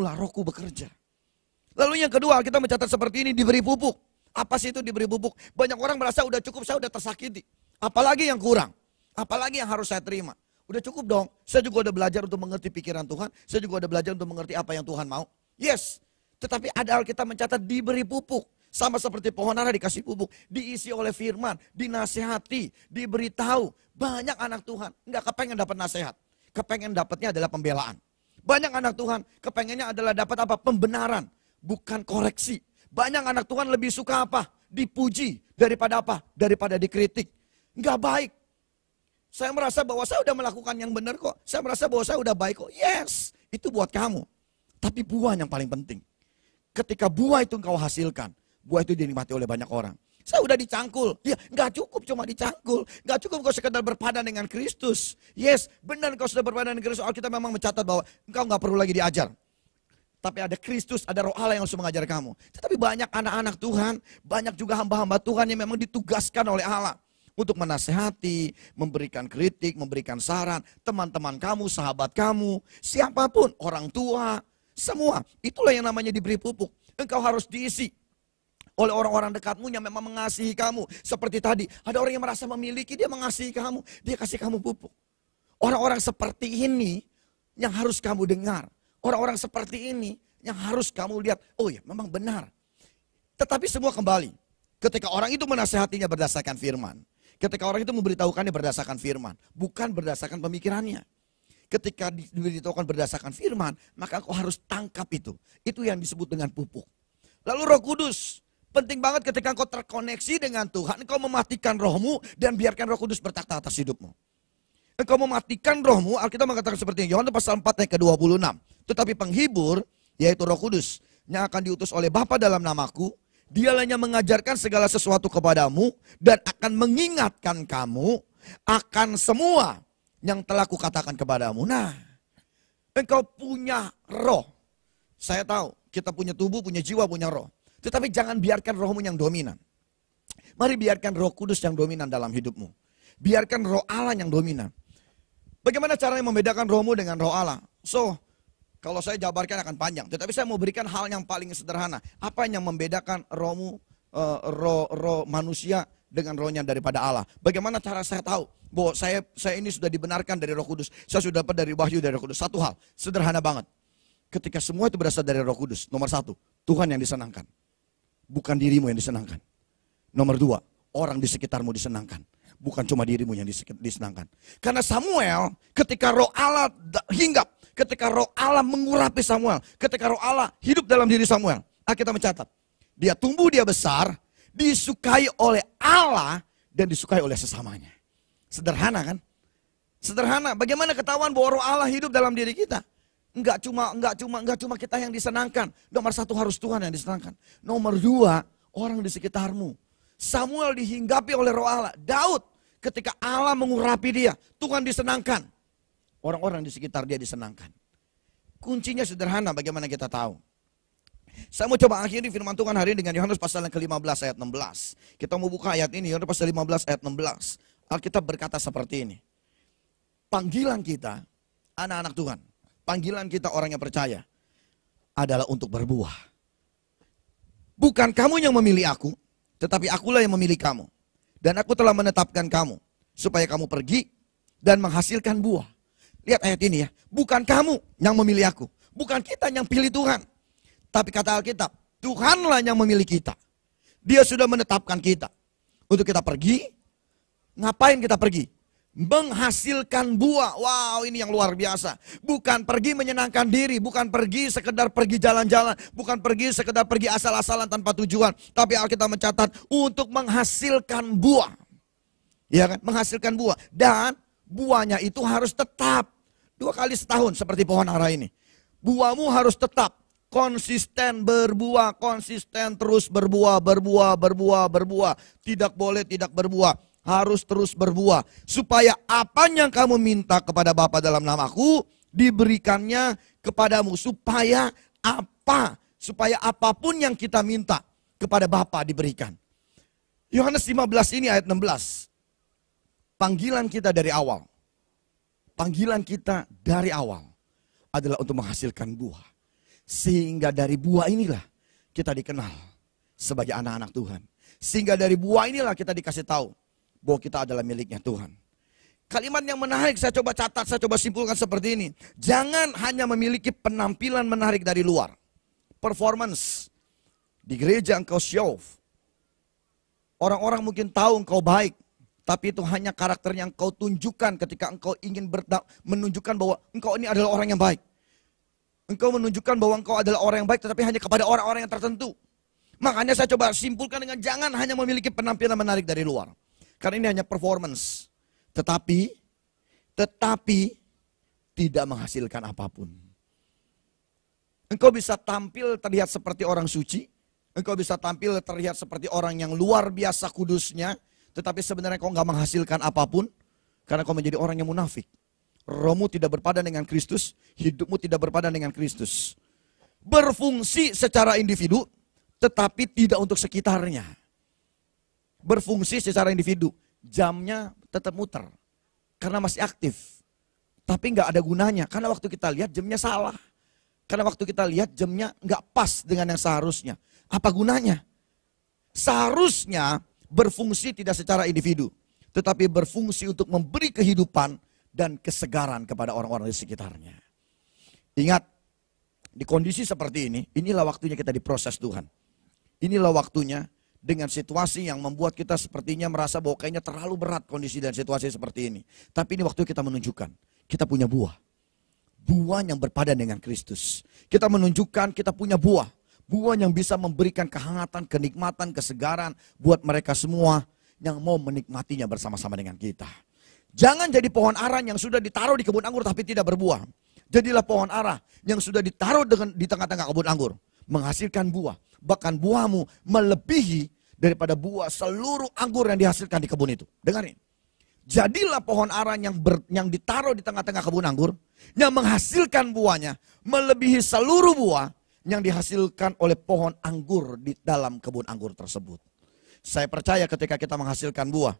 lah rohku bekerja. Lalu yang kedua Alkitab mencatat seperti ini, diberi pupuk. Apa sih itu diberi pupuk? Banyak orang merasa udah cukup, saya udah tersakiti. Apalagi yang kurang? Apalagi yang harus saya terima? Udah cukup dong. Saya juga udah belajar untuk mengerti pikiran Tuhan. Saya juga udah belajar untuk mengerti apa yang Tuhan mau. Yes. Tetapi ada Alkitab mencatat diberi pupuk. Sama seperti pohon ara dikasih pupuk. Diisi oleh firman. Dinasehati. Diberitahu. Banyak anak Tuhan nggak kepengen dapat nasihat. Kepengen dapatnya adalah pembelaan. Banyak anak Tuhan kepengennya adalah dapat apa? Pembenaran. Bukan koreksi. Banyak anak Tuhan lebih suka apa? Dipuji. Daripada apa? Daripada dikritik. Nggak baik. Saya merasa bahwa saya udah melakukan yang benar kok. Saya merasa bahwa saya udah baik kok. Yes, itu buat kamu. Tapi buah yang paling penting. Ketika buah itu engkau hasilkan, buah itu dinikmati oleh banyak orang. Saya udah dicangkul. Ya, nggak cukup cuma dicangkul. Nggak cukup kau sekedar berpadan dengan Kristus. Yes, benar kau sudah berpadan dengan Kristus. Alkitab memang mencatat bahwa engkau nggak perlu lagi diajar. Tapi ada Kristus, ada Roh Allah yang harus mengajar kamu. Tetapi banyak anak-anak Tuhan, banyak juga hamba-hamba Tuhan yang memang ditugaskan oleh Allah. Untuk menasehati, memberikan kritik, memberikan saran, teman-teman kamu, sahabat kamu, siapapun, orang tua, semua. Itulah yang namanya diberi pupuk. Engkau harus diisi oleh orang-orang dekatmu yang memang mengasihi kamu. Seperti tadi, ada orang yang merasa memiliki, dia mengasihi kamu, dia kasih kamu pupuk. Orang-orang seperti ini yang harus kamu dengar. Orang-orang seperti ini yang harus kamu lihat, oh ya memang benar. Tetapi semua kembali, ketika orang itu menasehatinya berdasarkan firman. Ketika orang itu memberitahukannya berdasarkan firman, bukan berdasarkan pemikirannya. Ketika diberitahukan berdasarkan firman, maka kau harus tangkap itu. Itu yang disebut dengan pupuk. Lalu Roh Kudus, penting banget ketika kau terkoneksi dengan Tuhan, engkau mematikan rohmu dan biarkan Roh Kudus bertakhta atas hidupmu. Engkau mematikan rohmu, Alkitab mengatakan seperti ini, Yohanes pasal 4 ayat ke-26. Tetapi penghibur, yaitu Roh Kudus, yang akan diutus oleh Bapa dalam namaku, Dialah yang mengajarkan segala sesuatu kepadamu dan akan mengingatkan kamu akan semua yang telah kukatakan kepadamu. Nah, engkau punya roh. Saya tahu kita punya tubuh, punya jiwa, punya roh. Tetapi jangan biarkan rohmu yang dominan. Mari biarkan Roh Kudus yang dominan dalam hidupmu. Biarkan Roh Allah yang dominan. Bagaimana caranya membedakan rohmu dengan Roh Allah? Kalau saya jabarkan akan panjang, tetapi saya mau berikan hal yang paling sederhana. Apa yang membedakan rohmu, roh manusia dengan rohnya daripada Allah? Bagaimana cara saya tahu bahwa saya ini sudah dibenarkan dari Roh Kudus? Saya sudah dapat dari wahyu dari Roh Kudus. Satu hal, sederhana banget. Ketika semua itu berasal dari Roh Kudus, nomor satu, Tuhan yang disenangkan. Bukan dirimu yang disenangkan. Nomor dua, orang di sekitarmu disenangkan. Bukan cuma dirimu yang disenangkan. Karena Samuel ketika Roh Allah hinggap, ketika Roh Allah mengurapi Samuel, ketika Roh Allah hidup dalam diri Samuel, kita mencatat, dia tumbuh, dia besar, disukai oleh Allah dan disukai oleh sesamanya. Sederhana kan? Sederhana. Bagaimana ketahuan bahwa Roh Allah hidup dalam diri kita? Enggak cuma kita yang disenangkan. Nomor satu harus Tuhan yang disenangkan. Nomor dua, orang di sekitarmu. Samuel dihinggapi oleh Roh Allah. Daud ketika Allah mengurapi dia, Tuhan disenangkan. Orang-orang di sekitar dia disenangkan. Kuncinya sederhana, bagaimana kita tahu? Saya mau coba akhiri firman Tuhan hari ini dengan Yohanes pasal yang ke-15 ayat 16. Kita mau buka ayat ini, Yohanes pasal 15 ayat 16. Alkitab berkata seperti ini. Panggilan kita, anak-anak Tuhan, panggilan kita orang yang percaya adalah untuk berbuah. Bukan kamu yang memilih aku, tetapi akulah yang memilih kamu. Dan aku telah menetapkan kamu, supaya kamu pergi dan menghasilkan buah. Lihat ayat ini ya, bukan kamu yang memilih aku, bukan kita yang pilih Tuhan. Tapi kata Alkitab, Tuhanlah yang memilih kita. Dia sudah menetapkan kita. Untuk kita pergi, ngapain kita pergi? Menghasilkan buah. Wow, ini yang luar biasa. Bukan pergi menyenangkan diri, bukan pergi sekedar pergi jalan-jalan, bukan pergi sekedar pergi asal-asalan tanpa tujuan. Tapi Alkitab mencatat untuk menghasilkan buah. Ya kan? Menghasilkan buah. Dan buahnya itu harus tetap 2 kali setahun seperti pohon ara ini. Buahmu harus tetap konsisten berbuah, konsisten terus berbuah. Tidak boleh tidak berbuah. harus terus berbuah. Supaya apa yang kamu minta kepada Bapa dalam namaku, diberikannya kepadamu. Supaya apa? Supaya apapun yang kita minta kepada Bapa diberikan. Yohanes 15 ini ayat 16. Panggilan kita dari awal. Panggilan kita dari awal adalah untuk menghasilkan buah. Sehingga dari buah inilah kita dikenal sebagai anak-anak Tuhan. Sehingga dari buah inilah kita dikasih tahu bahwa kita adalah miliknya Tuhan. Kalimat yang menarik saya coba catat, saya coba simpulkan seperti ini. Jangan hanya memiliki penampilan menarik dari luar. Performance. Di gereja engkau show off. Orang-orang mungkin tahu engkau baik. Tapi itu hanya karakter yang engkau tunjukkan ketika engkau ingin menunjukkan bahwa engkau ini adalah orang yang baik. Engkau menunjukkan bahwa engkau adalah orang yang baik tetapi hanya kepada orang-orang yang tertentu. Makanya saya coba simpulkan dengan jangan hanya memiliki penampilan menarik dari luar. Karena ini hanya performance. Tetapi tidak menghasilkan apapun. Engkau bisa tampil terlihat seperti orang suci. Engkau bisa tampil terlihat seperti orang yang luar biasa kudusnya. Tetapi sebenarnya kau nggak menghasilkan apapun. Karena kau menjadi orang yang munafik. Rohmu tidak berpadan dengan Kristus. Hidupmu tidak berpadan dengan Kristus. Berfungsi secara individu. Tetapi tidak untuk sekitarnya. Berfungsi secara individu. Jamnya tetap muter. Karena masih aktif. Tapi nggak ada gunanya. Karena waktu kita lihat jamnya salah. Karena waktu kita lihat jamnya nggak pas dengan yang seharusnya. Apa gunanya? Seharusnya berfungsi tidak secara individu, tetapi berfungsi untuk memberi kehidupan dan kesegaran kepada orang-orang di sekitarnya. Ingat, di kondisi seperti ini, inilah waktunya kita diproses Tuhan. Inilah waktunya dengan situasi yang membuat kita sepertinya merasa bahwa kayaknya terlalu berat kondisi dan situasi seperti ini. Tapi ini waktu kita menunjukkan, kita punya buah. Buah yang berpadan dengan Kristus. Kita menunjukkan kita punya buah. Buah yang bisa memberikan kehangatan, kenikmatan, kesegaran buat mereka semua yang mau menikmatinya bersama-sama dengan kita. Jangan jadi pohon ara yang sudah ditaruh di kebun anggur tapi tidak berbuah. Jadilah pohon ara yang sudah ditaruh di tengah-tengah kebun anggur. Menghasilkan buah. Bahkan buahmu melebihi daripada buah seluruh anggur yang dihasilkan di kebun itu. Dengarin. Jadilah pohon ara yang ditaruh di tengah-tengah kebun anggur. Yang menghasilkan buahnya melebihi seluruh buah yang dihasilkan oleh pohon anggur di dalam kebun anggur tersebut. Saya percaya ketika kita menghasilkan buah,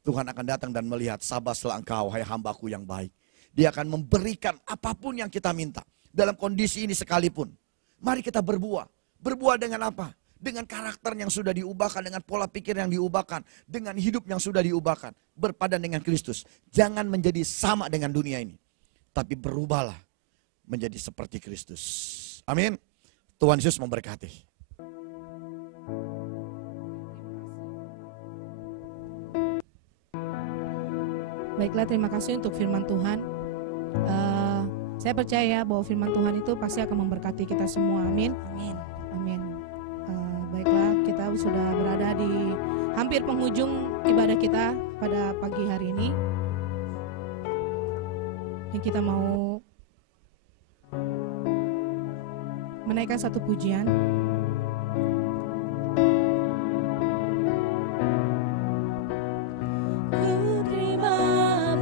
Tuhan akan datang dan melihat, sabaslah engkau hai hambaku yang baik. Dia akan memberikan apapun yang kita minta. Dalam kondisi ini sekalipun. Mari kita berbuah. Berbuah dengan apa? Dengan karakter yang sudah diubahkan, dengan pola pikir yang diubahkan, dengan hidup yang sudah diubahkan. Berpadan dengan Kristus. Jangan menjadi sama dengan dunia ini. Tapi berubahlah menjadi seperti Kristus. Amin. Tuhan Yesus memberkati. Baiklah, terima kasih untuk firman Tuhan. Saya percaya bahwa firman Tuhan itu pasti akan memberkati kita semua. Amin. Amin. Amin. Baiklah, kita sudah berada di hampir penghujung ibadah kita pada pagi hari ini. Dan kita mau menaikkan satu pujian. Ku terima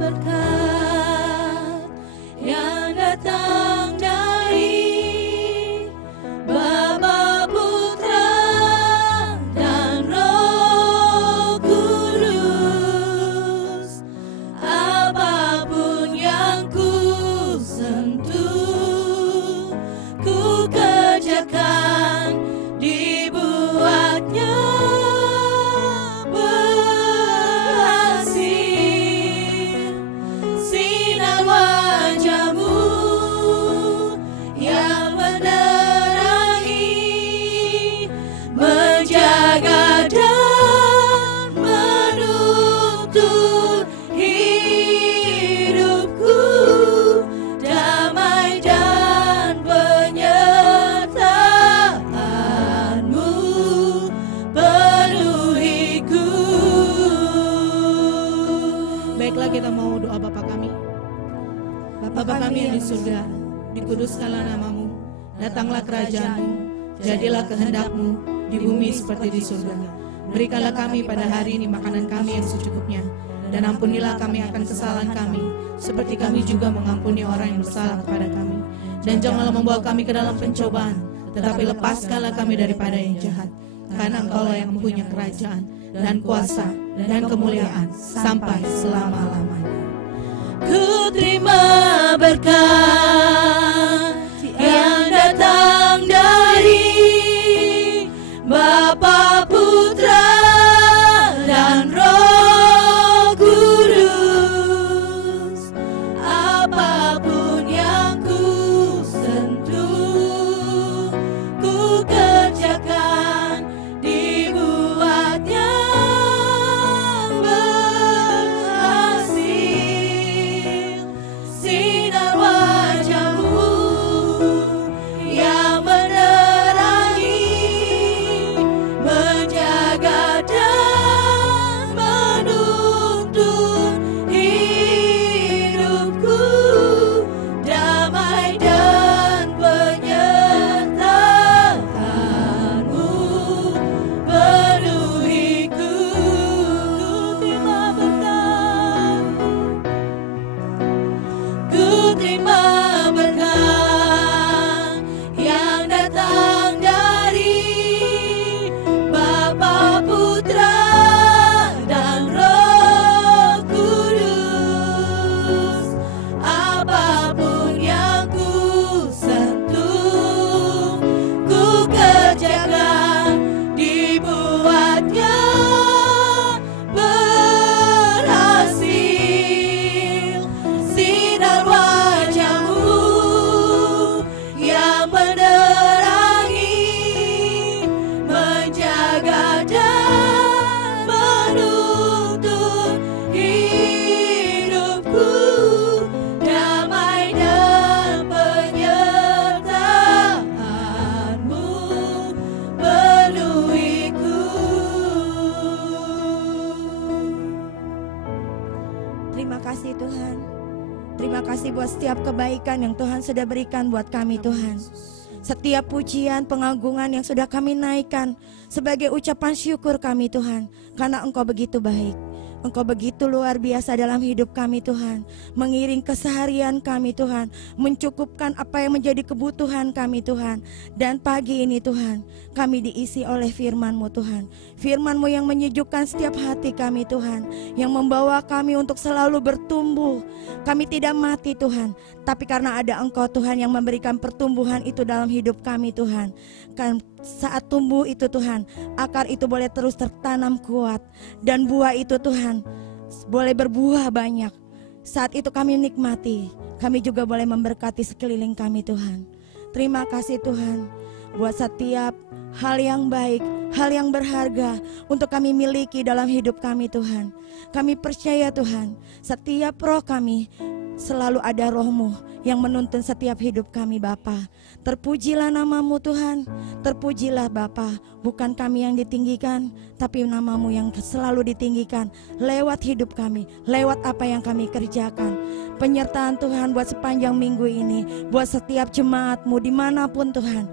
berkat yang datang dari Bapa, Putra, dan Roh Kudus. Apapun yang ku sentuh, ku kerjakan, dibuatnya berhasil. Sinar wajah-Mu yang menerangi, menjaga dan menuntun hidupku. Damai dan penyertaan-Mu penuhiku. Baiklah, kita mau doa Bapa kami. Bapa kami yang di surga, dikuduskanlah nama-Mu, datanglah kerajaan-Mu, jadilah kehendak-Mu di bumi seperti di surga. Berikanlah kami pada hari ini makanan kami yang secukupnya, dan ampunilah kami akan kesalahan kami, seperti kami juga mengampuni orang yang bersalah kepada kami. Dan janganlah membawa kami ke dalam pencobaan, tetapi lepaskanlah kami daripada yang jahat. Karena Engkaulah yang mempunyai kerajaan dan kuasa dan kemuliaan sampai selama-lamanya. Ku terima berkat yang datang dari Bapa, Putra, dan Roh Kudus. Apapun yang ku sentuh, ku kerjakan dibuatnya berhasil. Sinar wajah-Mu yang menerangi, menjaga dan menuntun hidupku. Damai dan penyertaan-Mu penuhiku. Ku terima berkat yang datang dari Bapa, Putra, dan Roh Kudus. Apapun yang ku sentuh, ku kerjakan dibuatnya berhasil. Sinar wajah-Mu yang menerangi, menjaga dan menuntun hidupku. Damai dan penyertaan-Mu penuhiku. Terima kasih Tuhan. Terima kasih buat setiap kebaikan yang Tuhan sudah berikan buat kami Tuhan. Setiap pujian, pengagungan yang sudah kami naikkan sebagai ucapan syukur kami Tuhan. Karena Engkau begitu baik. Engkau begitu luar biasa dalam hidup kami Tuhan. Mengiring keseharian kami Tuhan. Mencukupkan apa yang menjadi kebutuhan kami Tuhan. Dan pagi ini Tuhan, kami diisi oleh firman-Mu Tuhan. Firman-Mu yang menyejukkan setiap hati kami Tuhan. Yang membawa kami untuk selalu bertumbuh. Kami tidak mati Tuhan. Tapi karena ada Engkau Tuhan yang memberikan pertumbuhan itu dalam hidup kami Tuhan. Kan saat tumbuh itu Tuhan, akar itu boleh terus tertanam kuat. Dan buah itu Tuhan boleh berbuah banyak. Saat itu kami nikmati, kami juga boleh memberkati sekeliling kami Tuhan. Terima kasih Tuhan buat setiap hal yang baik, hal yang berharga untuk kami miliki dalam hidup kami Tuhan. Kami percaya Tuhan, setiap roh kami selalu ada Roh-Mu yang menuntun setiap hidup kami Bapa. Terpujilah nama-Mu Tuhan, terpujilah Bapa. Bukan kami yang ditinggikan, tapi nama-Mu yang selalu ditinggikan lewat hidup kami, lewat apa yang kami kerjakan. Penyertaan Tuhan buat sepanjang minggu ini, buat setiap jemaat-Mu dimanapun Tuhan.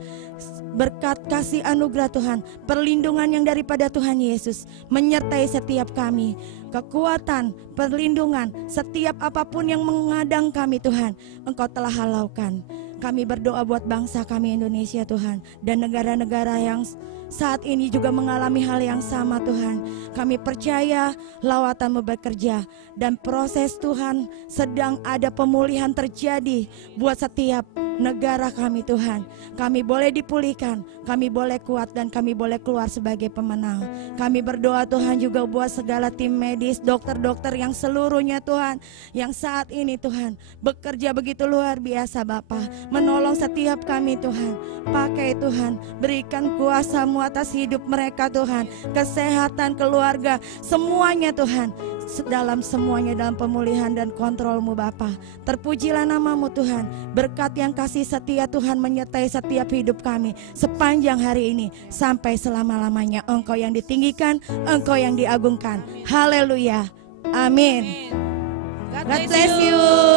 Berkat kasih anugerah Tuhan, perlindungan yang daripada Tuhan Yesus menyertai setiap kami. Kekuatan, perlindungan, setiap apapun yang mengadang kami Tuhan, Engkau telah halaukan. Kami berdoa buat bangsa kami Indonesia Tuhan, dan negara-negara yang saat ini juga mengalami hal yang sama Tuhan. Kami percaya lawatan-Mu bekerja, dan proses Tuhan sedang ada pemulihan terjadi buat setiap negara kami Tuhan. Kami boleh dipulihkan, kami boleh kuat, dan kami boleh keluar sebagai pemenang. Kami berdoa Tuhan juga buat segala tim medis, dokter-dokter yang seluruhnya Tuhan, yang saat ini Tuhan bekerja begitu luar biasa Bapa, menolong setiap kami Tuhan. Pakai Tuhan, berikan kuasa-Mu atas hidup mereka Tuhan, kesehatan keluarga, semuanya Tuhan. Dalam semuanya, dalam pemulihan dan kontrol-Mu Bapa. Terpujilah nama-Mu Tuhan. Berkat yang kasih setia Tuhan menyertai setiap hidup kami sepanjang hari ini sampai selama-lamanya. Engkau yang ditinggikan, Engkau yang diagungkan. Haleluya. Amin. God God bless you.